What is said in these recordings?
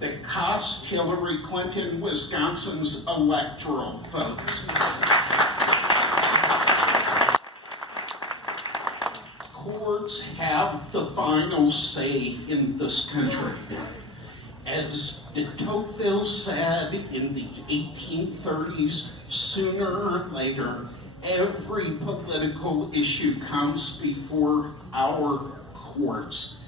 that cost Hillary Clinton Wisconsin's electoral votes. Courts have the final say in this country. As de Tocqueville said in the 1830s, sooner or later, every political issue comes before our courts.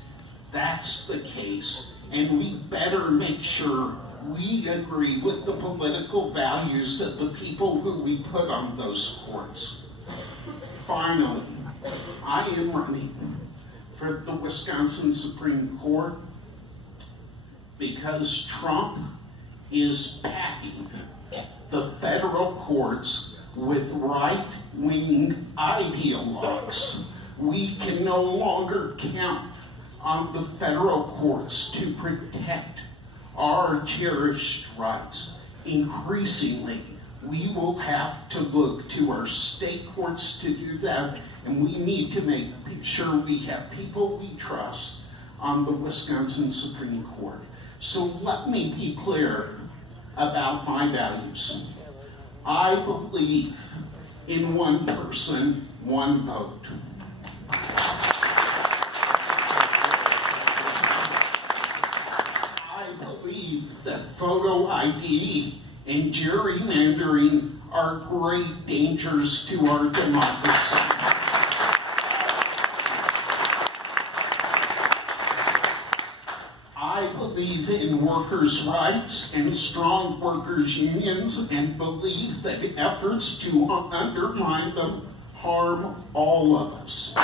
That's the case, and we better make sure we agree with the political values of the people who we put on those courts. Finally, I am running for the Wisconsin Supreme Court because Trump is packing the federal courts with right-wing ideologues. We can no longer count on the federal courts to protect our cherished rights. Increasingly, we will have to look to our state courts to do that, and we need to make sure we have people we trust on the Wisconsin Supreme Court. So let me be clear about my values. I believe in one person, one vote. I believe that photo ID and gerrymandering are great dangers to our democracy. I believe in workers' rights and strong workers' unions, and believe that efforts to undermine them harm all of us.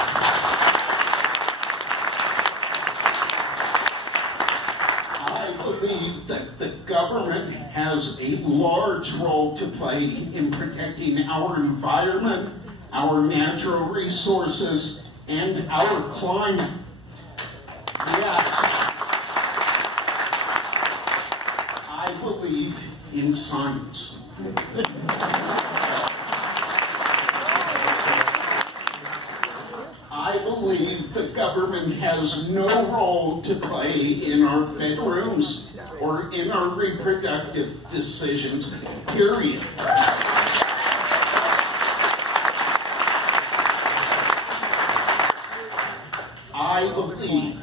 I believe that the government has a large role to play in protecting our environment, our natural resources, and our climate. Yes. I believe in science. I believe the government has no role to play in our bedrooms or in our reproductive decisions, period. I believe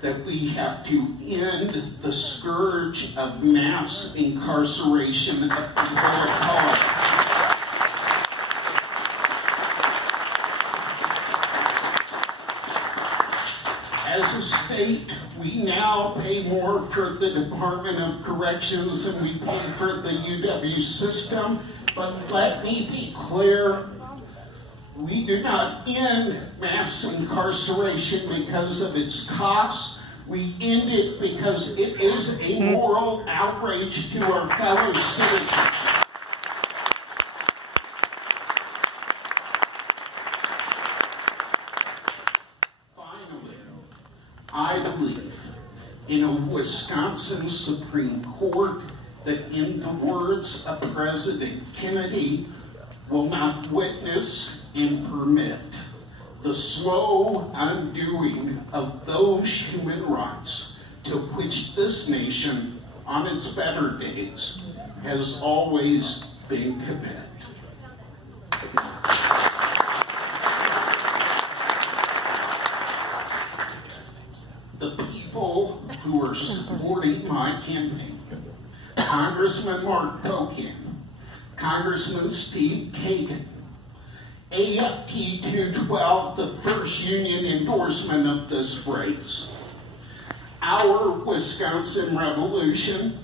that we have to end the scourge of mass incarceration of people of color. As a state, we now pay more for the Department of Corrections than we pay for the UW system, but let me be clear, we do not end mass incarceration because of its cost. We end it because it is a moral outrage to our fellow citizens. Finally, I believe in a Wisconsin Supreme Court that, in the words of President Kennedy, will not witness and permit the slow undoing of those human rights to which this nation, on its better days, has always been committed. The people who are supporting my campaign, Congressman Mark Pocan, Congressman Steve Kagan, AFT 212, the first union endorsement of this phrase, Our Wisconsin Revolution,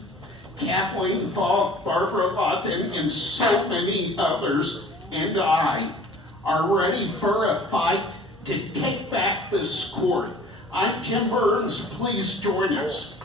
Kathleen Falk, Barbara Lawton, and so many others, and I are ready for a fight to take back this court. I'm Tim Burns. Please join us.